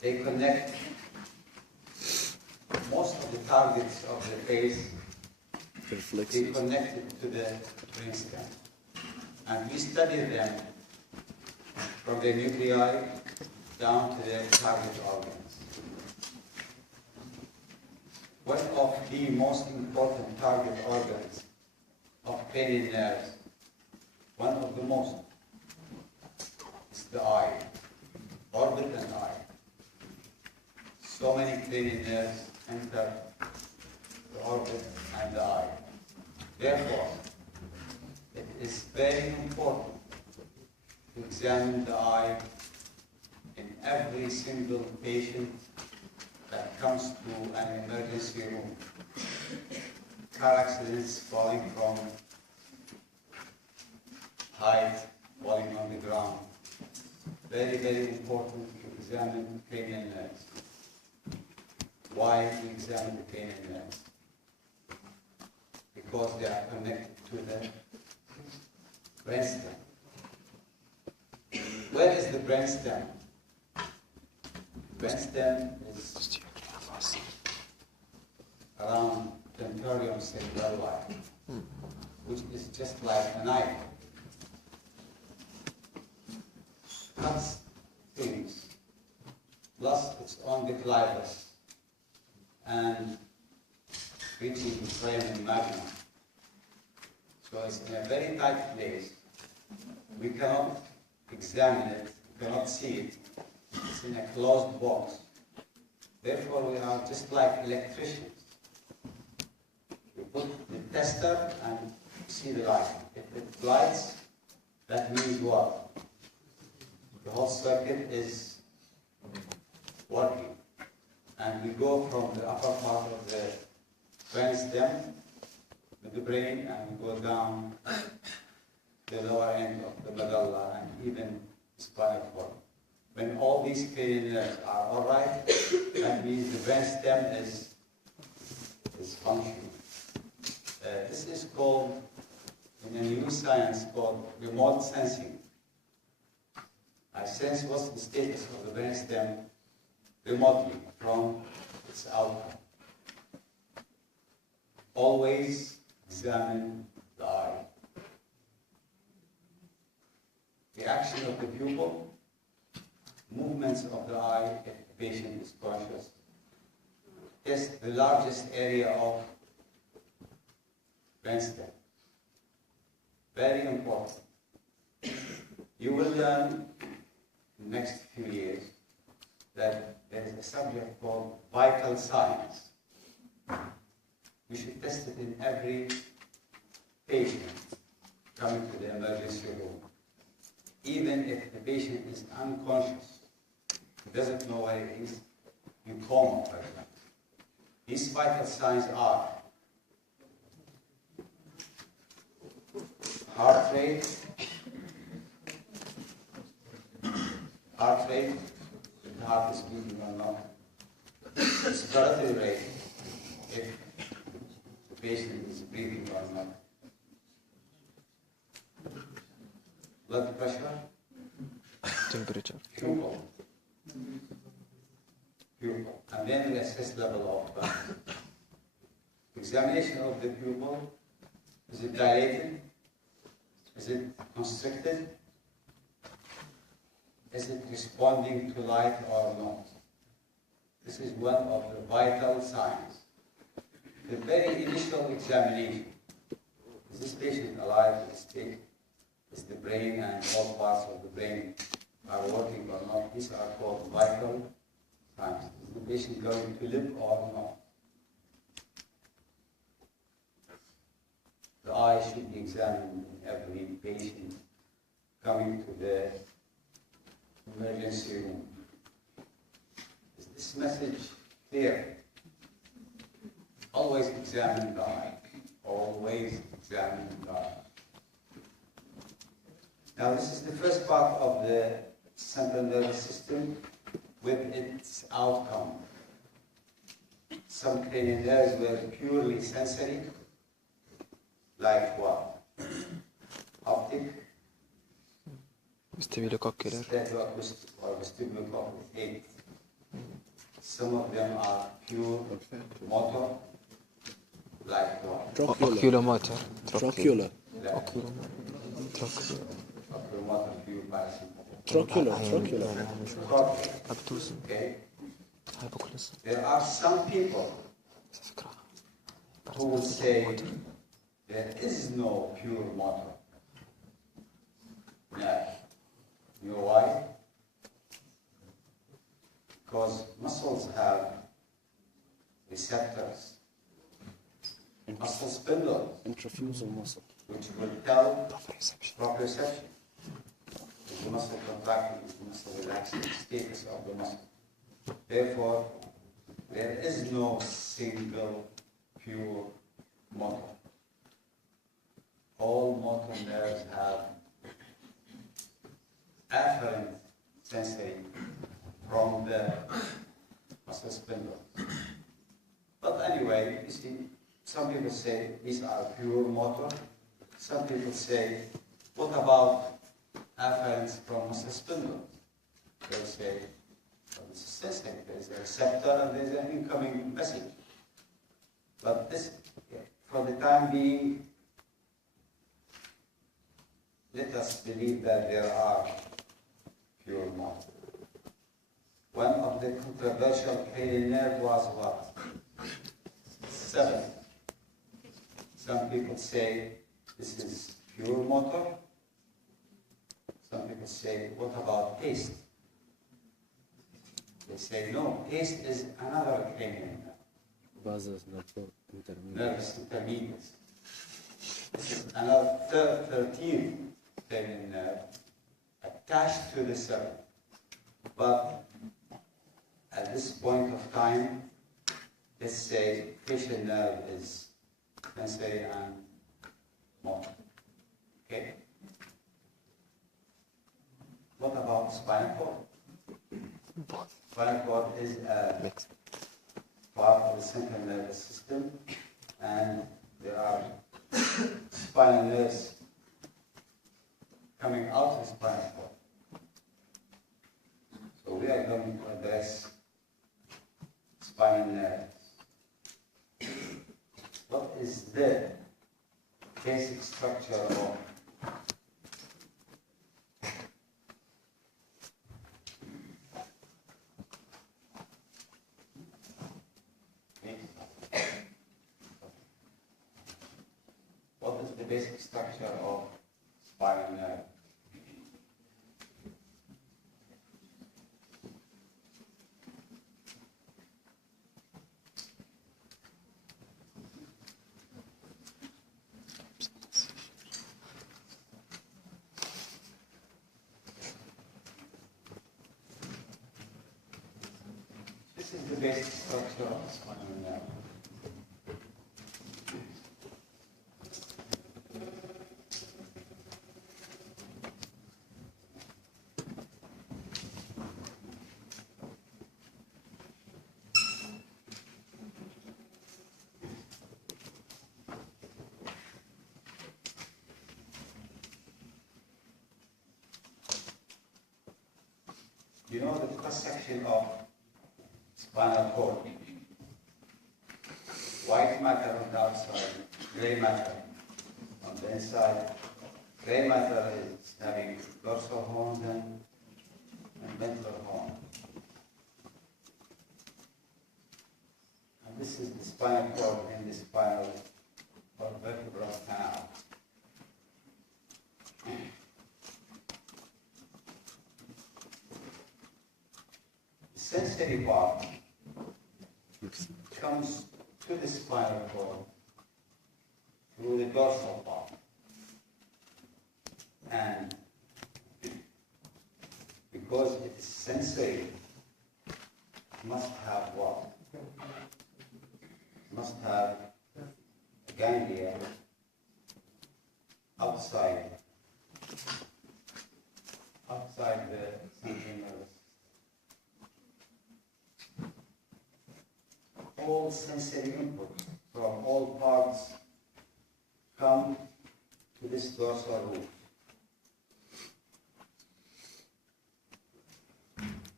They connect most of the targets of the face. They connected to the brainstem. And we study them from the nuclei down to the target organs. One of the most important target organs of cranial nerves, one of the most, is the eye, orbit and eye. So many cranial nerves enter the orbit and the eye. Therefore, it is very important to examine the eye in every single patient that comes to an emergency room. Car accidents, falling from height, falling on the ground. Very, very important to examine cranial nerves. Why we examine the cranial nerves? Because they are connected to the brainstem. Where is the brainstem? Brainstem is around tentorium cerebelli, which is just like a knife. Cuts things, plus it's on the clivus and reaching the brain and magna. So it's in a very tight place. We cannot examine it, we cannot see it. It's in a closed box. Therefore, we are just like electricians. We put the tester and see the light. If it lights, that means what? The whole circuit is working. And we go from the upper part of the brainstem with the brain, and we go down the lower end of the medulla and even spinal cord. When all these cranial nerves are all right, that means the brainstem is functioning. This is called, in a new science, called remote sensing. I sense what's the status of the brainstem remotely from its outcome. Always examine the eye. The action of the pupil, movements of the eye if the patient is conscious. Is the largest area of brainstem. Very important. You will learn in the next few years that there is a subject called vital signs. We should test it in every patient coming to the emergency room. Even if the patient is unconscious, he doesn't know where he is, in coma, for example. These vital signs are heart rate, if the heart is beating or not, respiratory rate, if the patient is breathing or not, blood pressure, temperature, pupil, and then we assess level of examination of the pupil. Is it dilated? Is it constricted? Is it responding to light or not? This is one of the vital signs. The very initial examination. Is this patient alive? Is the brain and all parts of the brain are working or not? These are called vital signs. Is the patient going to live or not? The eye should be examined in every patient coming to the emergency room. Is this message clear? Always examine the eye. Always examine the eye. Now this is the first part of the central nervous system with its outcome. Some cranial nerves were purely sensory, like what? Optic, vestibulocochlear, stereoacoustic, or vestibulocochlear, 8 Some of them are pure motor, like what? Oculomotor. Trocular. Like Trocular. oculomotor, pure parasympathetic. Trocular. Trochlear, Obtuse. okay? Hypoclus. There are some people who will say there is no pure motor. Yeah. You know why? Because muscles have receptors, muscle spindles, Intrafusal muscle. which will tell Proprioception. proprioception. Is the muscle contracting, is the muscle relaxing, status of the muscle. Therefore, there is no single pure motor. All motor nerves have afferent sensory from the muscle spindle. But anyway, you see, some people say these are pure motor. Some people say, what about afferents from muscle spindle? They say, well, it's sensory. There's a receptor and there's an incoming message. But this, for the time being, let us believe that there are pure motor. One of the controversial cranial nerve was what? 7. Some people say this is pure motor. Some people say, what about taste? They say, no, taste is another cranial nerve. Vasos intermediate. Nervous intermediate. This is another 13th cranial nerve attached to the 7th. But at this point of time, let's say facial nerve is sensory and motor. Okay? What about spinal cord? Spinal cord is a part of the central nervous system, and there are spinal nerves coming out of the spinal cord. So we are going to address spinal nerves. What is the basic structure of what is the basic structure of spinal nerve? This is the basic structure of the spinal nerve. You know the cross-section of spinal cord. White matter on the outside, gray matter on the inside. Gray matter is having dorsal horns and ventral horn. And this is the spinal cord in the spinal or vertebral canal. The sensory part comes to the spinal cord through the dorsal part. And because it is sensory, it must have what? It must have ganglia outside the central nervous. All sensory input from all parts come to this dorsal root.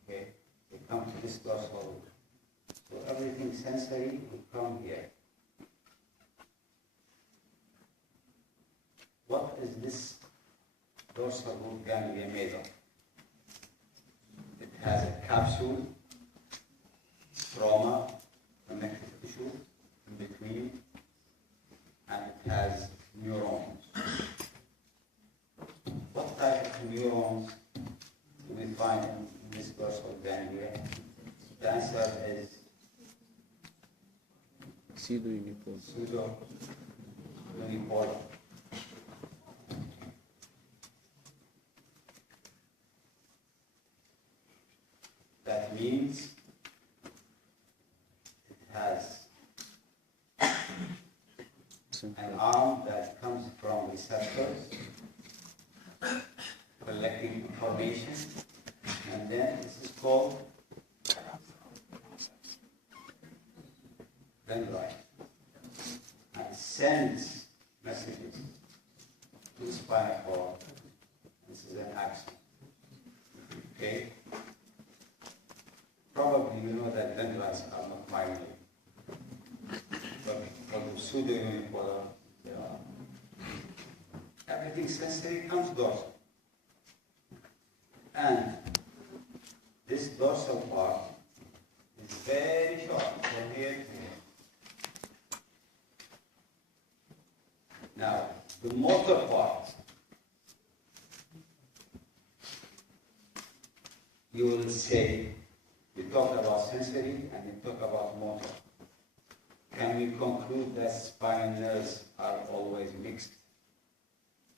Okay, they come to this dorsal root. everything sensory will come here. What is this dorsal root ganglia made of? It has a capsule, stroma, connective tissue in between, and it has neurons. What type of neurons do we find in this dorsal ganglia? The answer is Pseudo-unipolar. Pseudo-unipolar. That means it has an arm that comes from receptors collecting information, and then this is called dendrite, and it sends messages to the spinal cord. This is an axon. Okay? Probably you know that dendrites are not binary, but for the pseudo-unipolar, they are. Everything sensory comes dorsal. And this dorsal part is very short from here to here. Now, the motor part, you will say, you talk about sensory and you talk about motor. Can we conclude that spinal nerves are always mixed?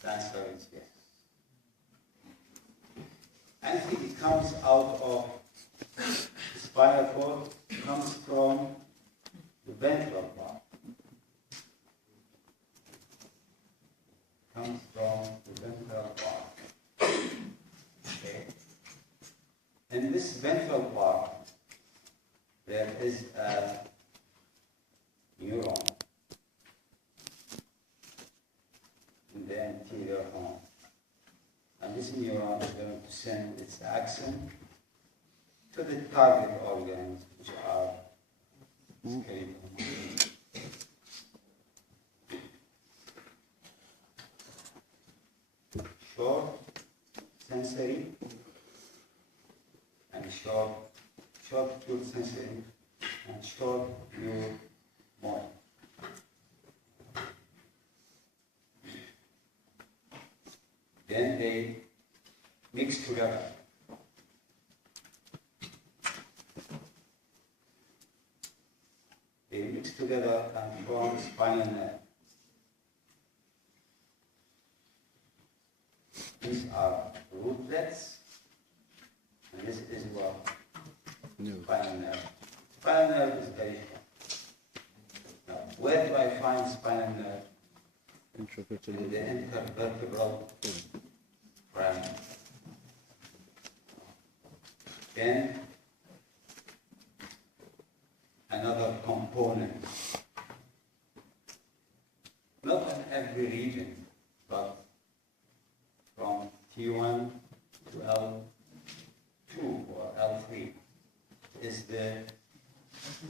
The answer is yes. Anything that comes out of the spinal cord comes from the ventral part. Comes from the ventral part. Okay. In this ventral part, there is a neuron in the anterior horn. And this neuron is going to send its axon to the target organs, which are skeletal. Short sensory and short pure sensory and short pure motor. Then they mix together. They mix together and form spinal nerve. These are rootlets, and this is what? No. Spinal nerve. Spinal nerve is very short. Now, where do I find spinal nerve? In the intervertebral foramen. Then another component, not in every region, but from T1 to L2 or L3 is the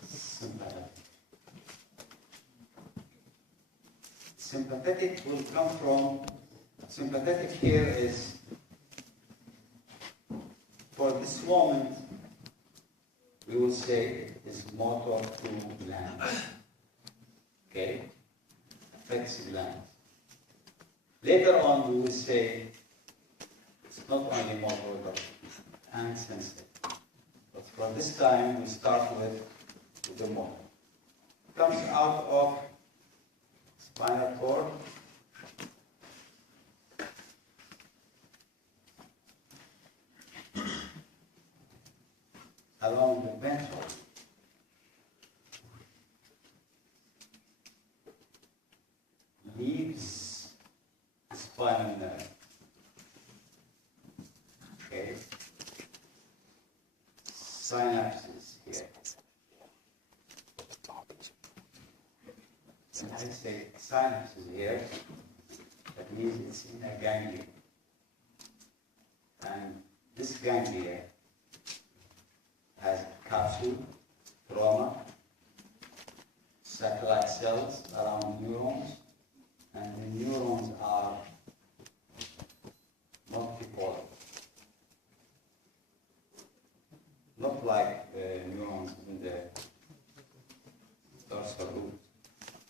sympathetic. Sympathetic will come from, sympathetic here is, for this moment, we will say it is motor to gland. Okay? Affects gland. Later on, we will say it's not only motor but and sensitive. But for this time, we start with the motor. It comes out of spinal cord, along the ventral, leaves the spinal nerve. Okay, synapses here. When I say synapses here, that means it's in a ganglia. And this ganglia has capsule, stroma, cells around neurons, and the neurons are multipolar. Not like neurons in the dorsal root.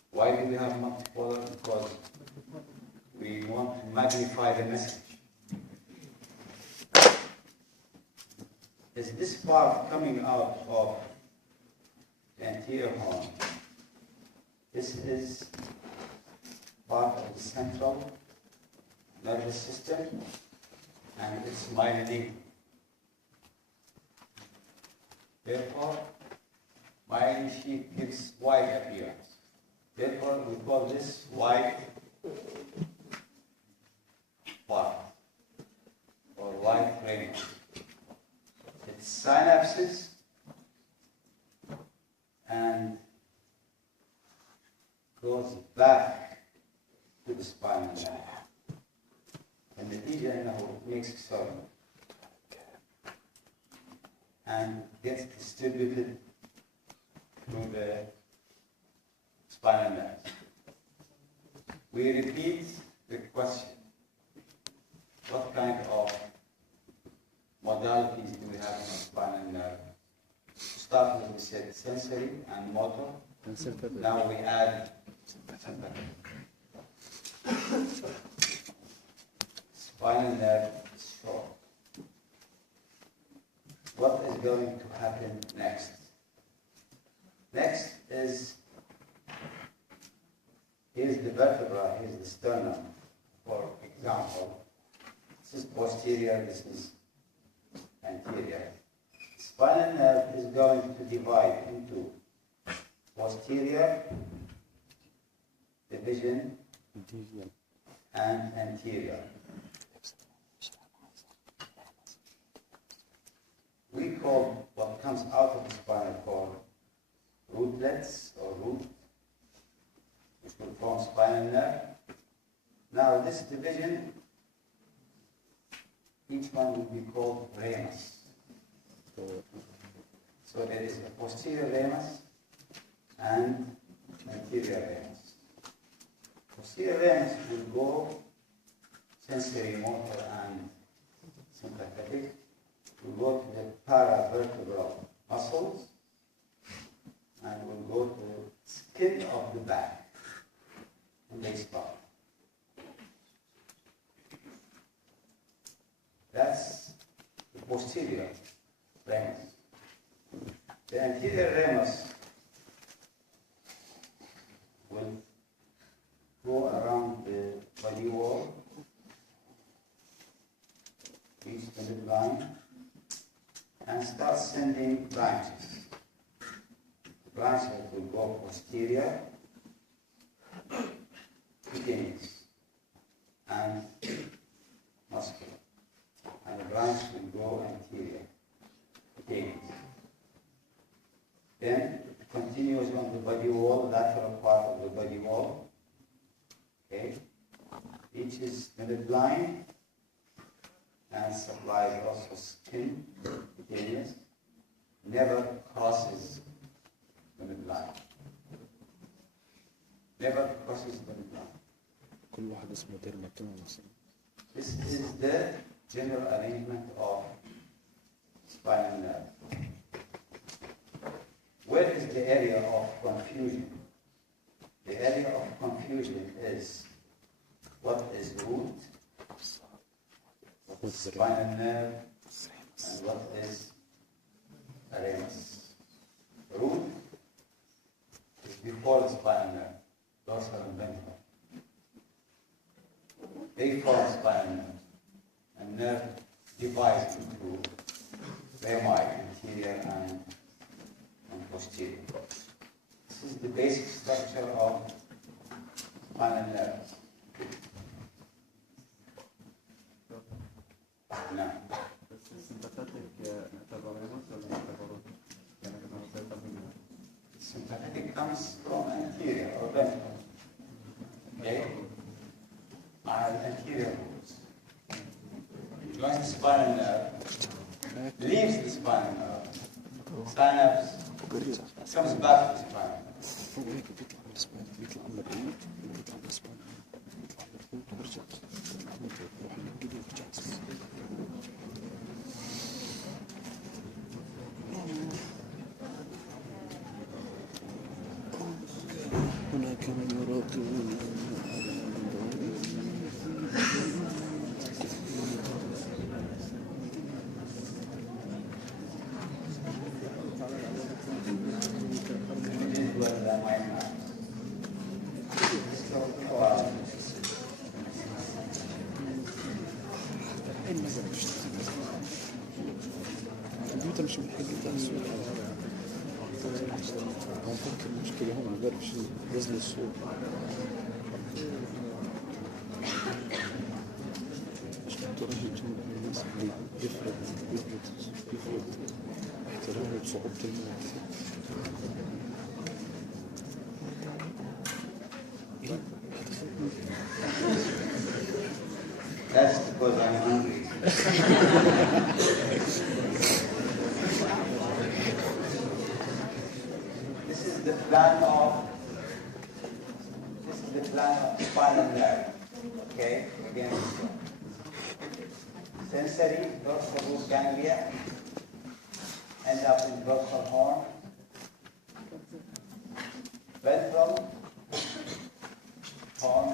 Why do we have multipolar? Because we want to magnify the message. Is this part coming out of the anterior horn? This is part of the central nervous system, and it's myelinated. Therefore, myelin sheath gives white appearance. Therefore, we call this white part or white ring. It's synapses and goes back to the spinal nerve. And the نتيجة أنه makes circle and gets distributed through the spinal nerve. We repeat the question. What kind of modalities do we have in the spinal nerve? To start with, we said sensory and motor. Now we add sympathetic. Spinal nerve is short. What is going to happen next? Next is, here's the vertebra, here's the sternum, for example. This is posterior, this is anterior. Spinal nerve is going to divide into posterior division and anterior. We call what comes out of the spinal cord rootlets or root, which will form spinal nerve. Now this division, each one will be called ramus. So there is a posterior ramus and anterior ramus. Posterior ramus will go sensory, motor, and sympathetic. Will go to the paravertebral muscles and will go to the skin of the back and they stop. That's the posterior ramus. The anterior ramus will go around the body wall, reach the midline, and start sending branches. Branches will go posterior, cutaneous, and muscular. And the branch will go anterior, cutaneous. Then it continues on the body wall, lateral part of the body wall. Okay? Reaches the midline and supplies also skin, cutaneous, never crosses the midline. Never crosses the midline. كل واحد اسمه dermatomas. This is the general arrangement of spinal nerve. Where is the area of confusion? The area of confusion is what is root, what is spinal nerve, and what is ramus. Root is before the spinal nerve, dorsal and ventral. They form spinal nerve, and nerve divides into rami, anterior and posterior. This is the basic structure of spinal nerve. Now, sympathetic comes from anterior or ventral. Okay? And anterior roots. Joins the spinal nerve, leaves the spinal nerve, synapse, comes back to the spine. هو هيك بيطلع من الاسبان، بيطلع من الرؤوس وبيطلع من الاسبان، بيطلع من الرؤوس وبيرجع بيطلع من الرؤوس بيروح للجدي وبيرجع الاسبان. هناك من يرادون الكمبيوتر مش محتاج يطلع الصوت. هو ممكن المشكلة هون ما بعرفش ينزل الصوت. مش مترجم جنب الناس اللي يفرض احترامه بصعوبة الموت. That's because I'm hungry. This is the plan of spinal nerve. Okay, again. Sensory dorsal root ganglia end up in dorsal horn. Ventral horn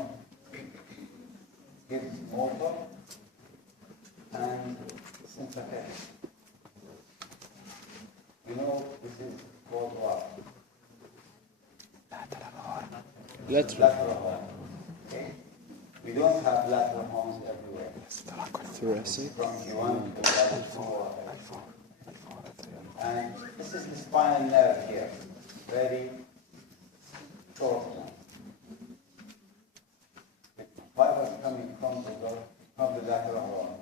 gives motor and sympathetic. You know this is called what? Lateral horn. Okay? We don't have lateral horns everywhere. Thoracic. From Q1 to level 4. And this is the spinal nerve here. Very short one. Fibers coming from the lateral horn.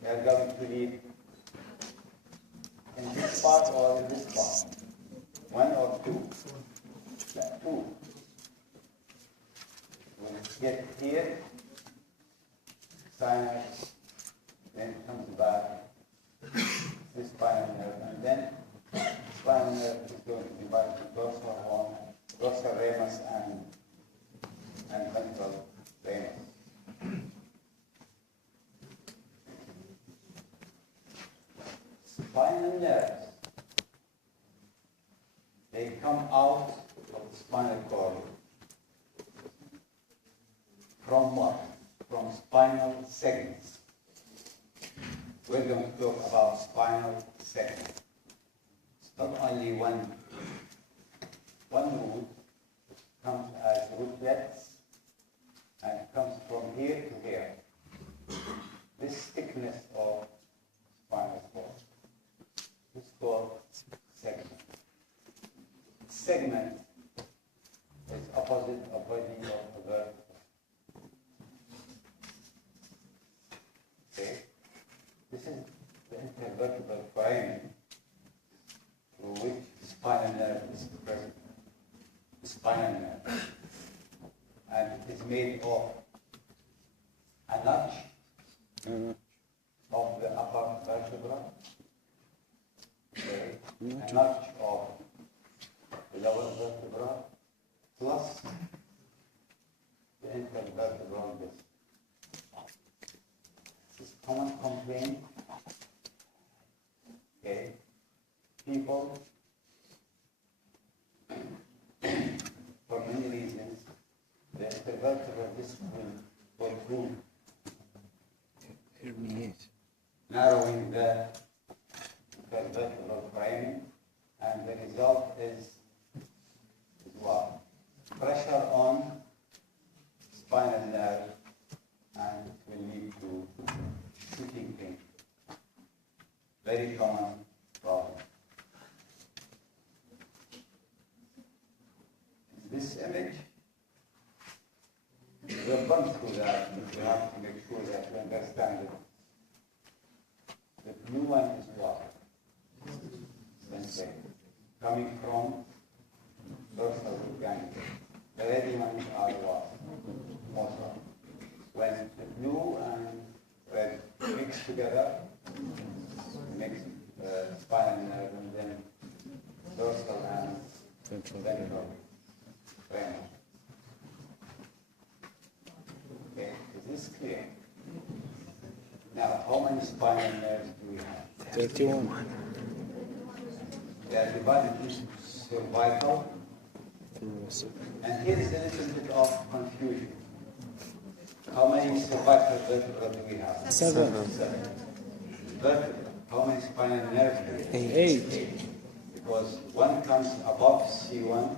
They are going to lead in this part or in this part. One or two. Two. We'll get here, sinus, then it comes back, this spinal nerve, and then spinal nerve is going to divide to dorsal horn, dorsal ramus, and ventral ramus. Spinal nerves, they come out of the spinal cord. From what? From spinal segments. We're going to talk about spinal segments. It's not only one root, it comes as rootlets, and it comes from here to here. This thickness of spinal cord is called segment. Segment is opposite of body of the vertebra. Okay? This is the intervertebral foramen through which the spinal nerve is present. The spinal nerve. And it is made of a notch of the upper vertebra, okay, a notch of the lower vertebra, plus the intervertebral disc. This is common complaint. Okay, people, for many reasons, the intervertebral disc will protrude, herniate. narrowing the intervertebral foramen, and the result is what? Pressure on spinal nerve, and it will lead to shooting pain. Very common problem. This image, we've gone through that, but we have to make sure that we understand it. The blue one is what? Sensei. Coming from dorsal root ganglia. The red ones are what? Motor. When the blue and red mix together, mix spinal nerve and then dorsal Ventral ventral femur. Okay, is this clear? Now, how many spinal nerves do we have? 31. They are divided into cervical, and here is a little bit of confusion. How many cervical vertebrae do we have? 7. 7. Vertebrae. How many spinal nerves do we have? 8. Because one comes above C1,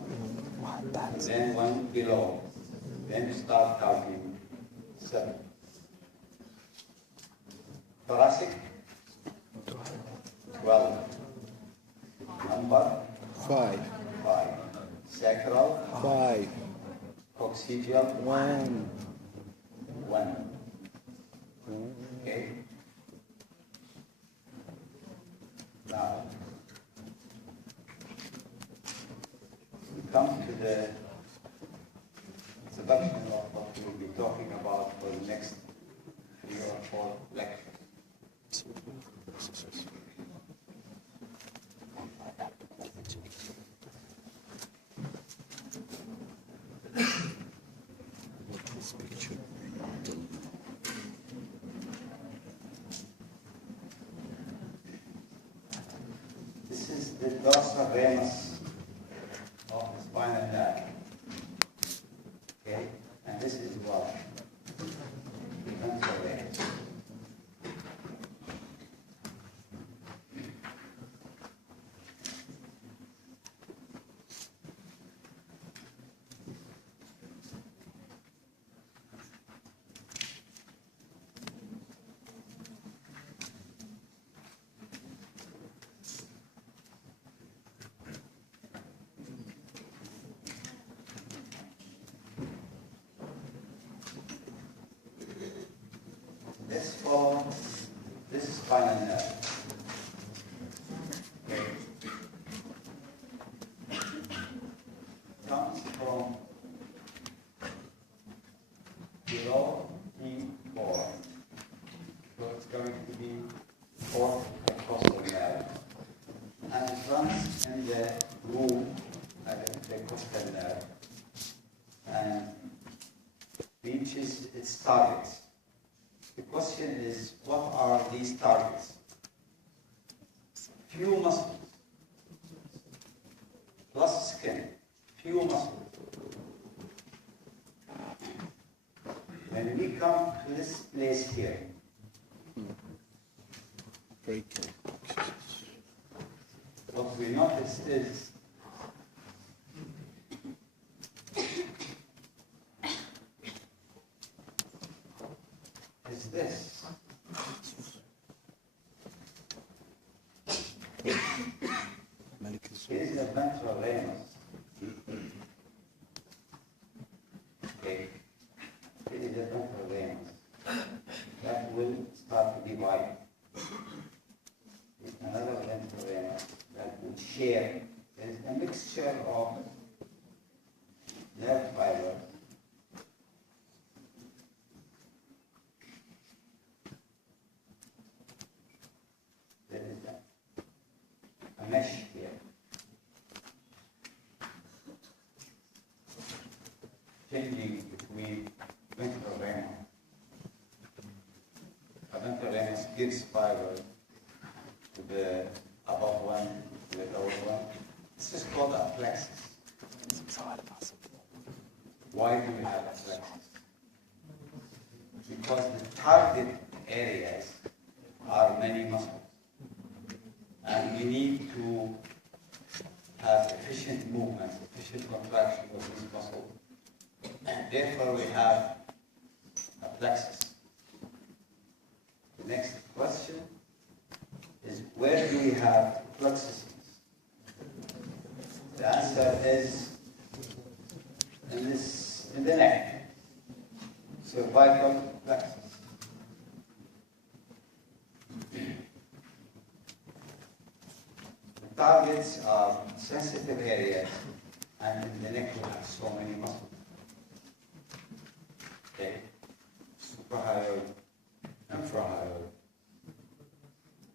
then one below. Then you start counting 7. Thoracic, 12. Lumbar, 5. 5. Sacral, 5. coccygeal, 1. 1. Okay. Now, we come to the introduction of what we will be talking about for the next 3 or 4 lectures. This is the dorsal ramus of the spinal nerve. Okay? And this is what? The ventral ramus. This forms this spinal nerve. Okay. Comes from below T4. So it's going to be fourth costal nerve. And it runs in the groove at the costal nerve and reaches its targets. The question is, what are these targets? Few muscles, plus skin, few muscles. When we come to this place here, Brachial. what we notice is this. It is a ventral ramus. Okay. It is a ventral ramus that will start to divide with another ventral ramus that will share. There is a mixture of nerve fibers a mesh here. Changing between ventral ramus. A ventral ramus gives fiber to the above one, to the lower one. This is called a plexus. Why do we have a plexus? Because the target areas are many muscles. And we need to have efficient movement, efficient contraction of these muscles. And therefore, we have a plexus. The next question is, where do we have plexuses? The answer is in the neck, cervical plexus. Targets are sensitive areas, and in the neck we have so many muscles. Okay, suprahyoid, infrahyoid,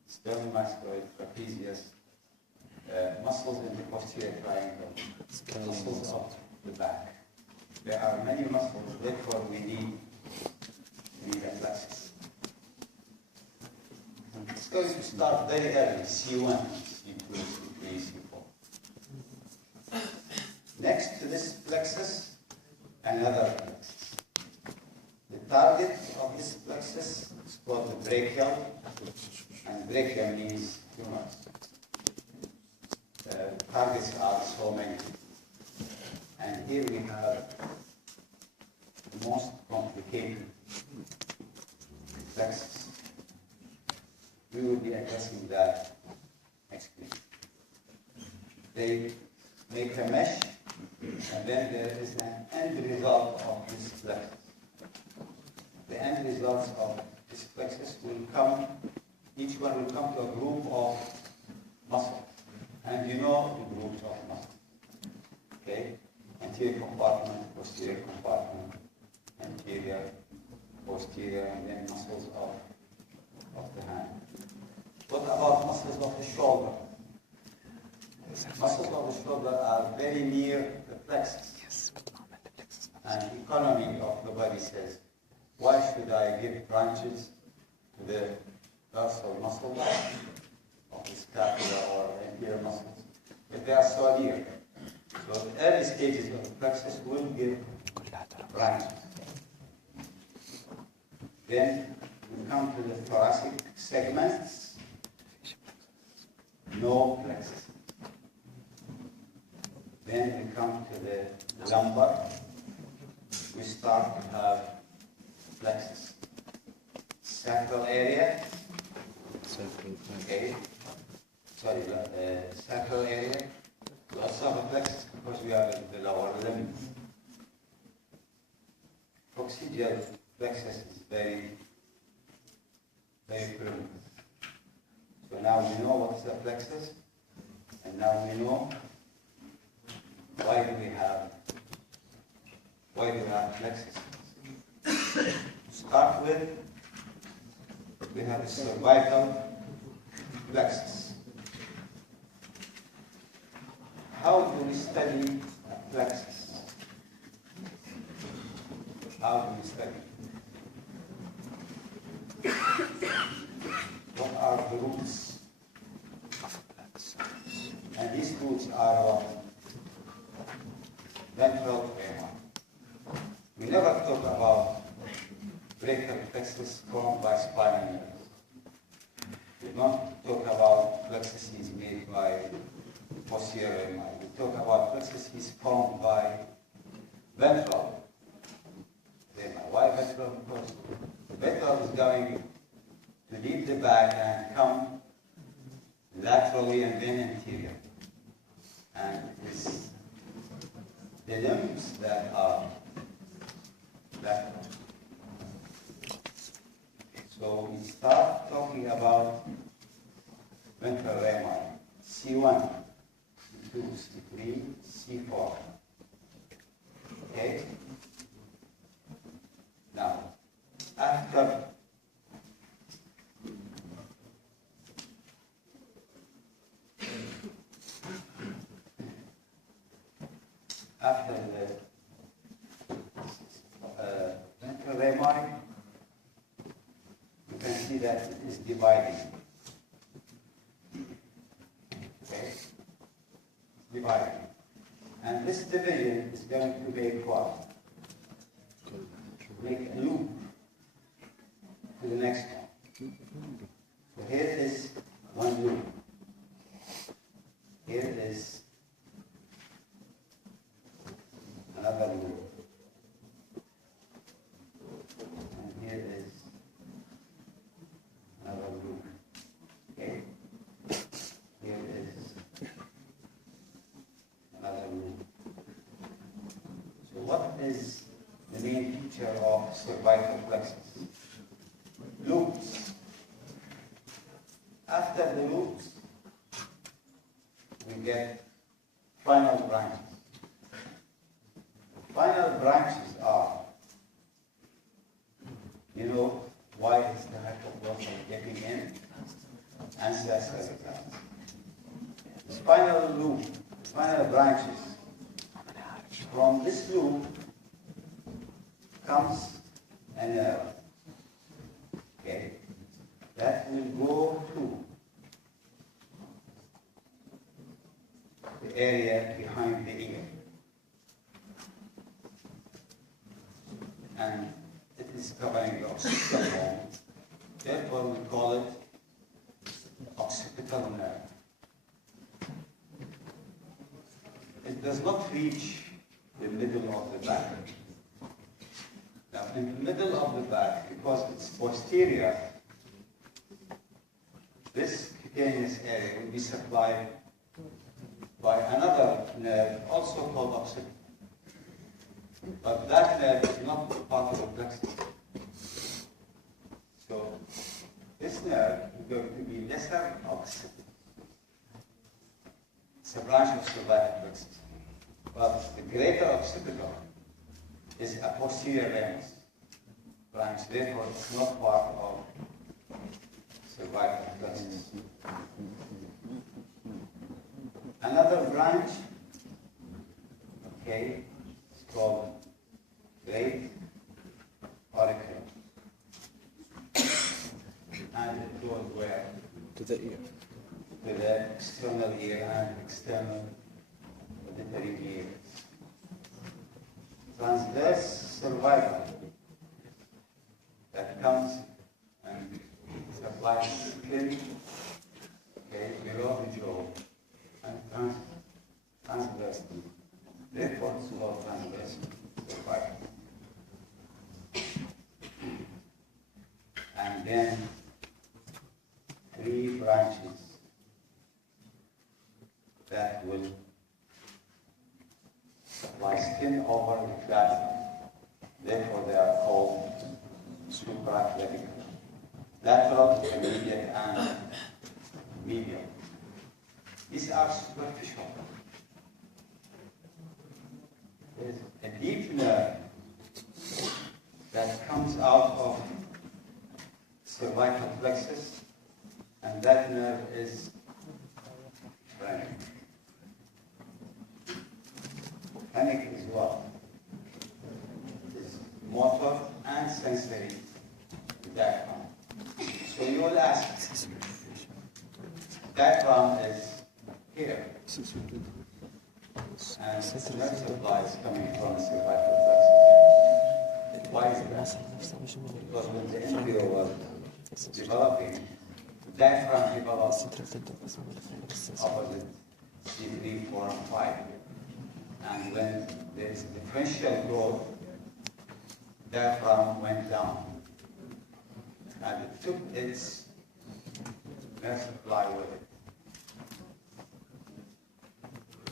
sternum masculoid, trapezius, muscles in the posterior triangle, muscles of the back. There are many muscles, therefore we need a plexus. It's going to start very early, C1, C2, C3, C4. Next to this plexus, another plexus. The target of this plexus is called the brachial, and brachial means humors. Targets are so many. And here we have the most complicated plexus. We will be addressing that next week. They make a mesh, and then there is an end result of this plexus. The end results of this plexus will come, each one will come to a group of muscles. And you know the groups of muscles. Okay? Anterior compartment, posterior compartment, anterior, posterior, and then muscles of the hand. What about muscles of the shoulder? Muscles of the shoulder are very near the plexus. And the economy of the body says, why should I give branches to the dorsal muscle of the scapula or anterior muscles if they are so near? So the early stages of the plexus will give branches. Then we come to the thoracic segments. No plexus. Then we come to the lumbar. We start to have plexus. Sacral area. Okay. Sorry, sacral area. We also have a plexus because we have the lower limb. Coccygeal plexus is very, very primitive. So now we know what is a plexus, and now we know why do we have plexus. To start with, we have the cervical plexus. How do we study a plexus? How do we study? What are the roots? And these roots are what? Ventral femur. We never talk about brachial plexus formed by spinal nerves. We don't talk about plexuses made by posterior femur. We talk about plexuses formed by ventral femur. Why ventral? Because the ventral is going to leave the back and come laterally and then anterior. And it's the limbs that are lateral. So we start talking about ventral rami, C1, C2, C3, C4. Okay? Now, after the ventral rami, you can see that it is dividing. Okay? Dividing. And this division is going to make what? Make a loop to the next one. So here is one loop. Here is another loop. And here is another loop. Okay? Here is another loop. So what is the main feature of cervical plexus? Loops. After the loops, we get final branches. Final branches are, you know, why is the hypoglossal getting in? Ancestral glands. final loop, final branches. From this loop comes a nerve. Okay, that will go to the area behind the ear. And it is covering the occipital bone. Therefore, we call it occipital nerve. It does not reach the middle of the back. Now, in the middle of the back, because it's posterior, this cutaneous area will be supplied by another nerve, also called occipital. But that nerve is not part of the plexus. So this nerve is going to be lesser occipital. It's a branch of cervical plexus. But the greater occipital is a posterior ramus branch, therefore it's not part of cervical plexus. Another branch, okay, is called great auricle. And it goes where? To the ear. To the external ear and external auditory ears. Transverse cervical that comes and supplies skin, okay, below the jaw, and transverse. Therefore, it's called transverse cervical. And then 3 branches that will supply skin over the clavicle. Therefore, they are called supraclavicular. Lateral, immediate, and medial. These are superficial. There is a deep nerve that comes out of cervical plexus, and that nerve is phrenic. Phrenic is what? It is motor and sensory diaphragm. So you will ask, diaphragm is here, and nerve supply is coming from the cervical plexus. Why is that? Because when the embryo was developing, the diaphragm developed opposite C3, 4, and 5. And when there is differential growth, diaphragm went down. And it took its nerve supply with it.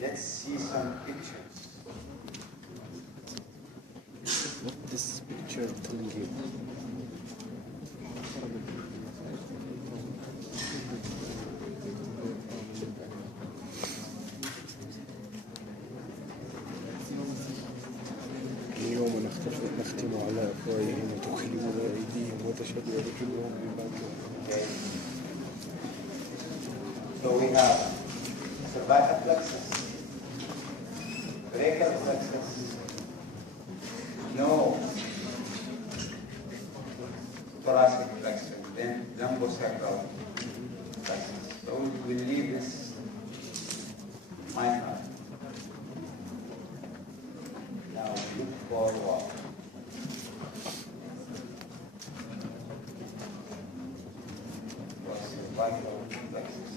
Let's see some pictures. What this picture telling you? اليوم نختم على أفواههم وتكلمنا أيديهم وتشهد أرجلهم بما كانوا. So we have cervical plexus, brachial plexus, no thoracic plexus, then lumbosacral plexus. So we leave this mitral. Now look for what? For cervical plexus.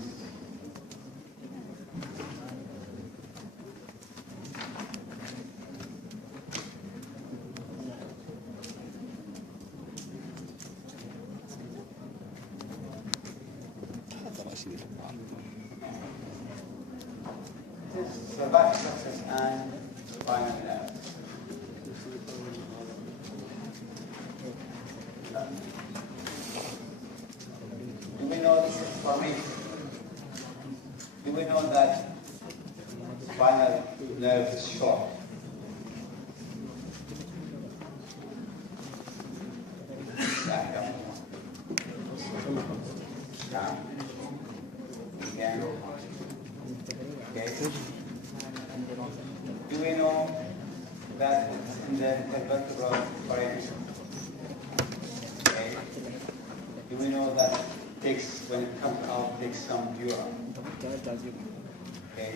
This is cervical plexus and spinal nerve. Do we know this information? Do we know that spinal nerve is short? Down. Again. Okay? Do we know that it's in the intervertebral foramen? Okay? Do we know that it takes, when it comes out, takes some dura? Okay?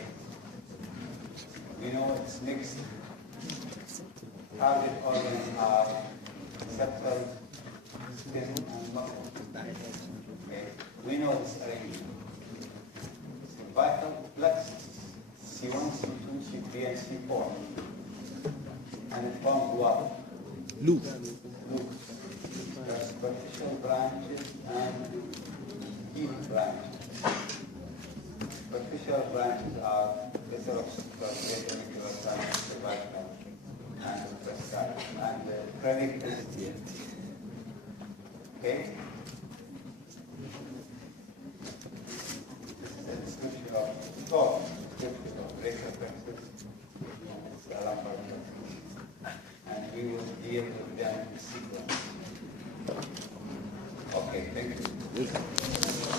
We know it's mixed. Target organs are septal, skin, and muscle. Okay? We know this arrangement. Vital plexus, C1, C2, C3, and C4. And it forms what? Loop. Loops. There are superficial branches and deep branches. Superficial branches are auricular sinus, cervical, and prescal, and the chronic is here. Okay? This is a description of thought, description of brachial plexus, the lumbar plexus, and we will deal with them in sequence. Okay, thank you.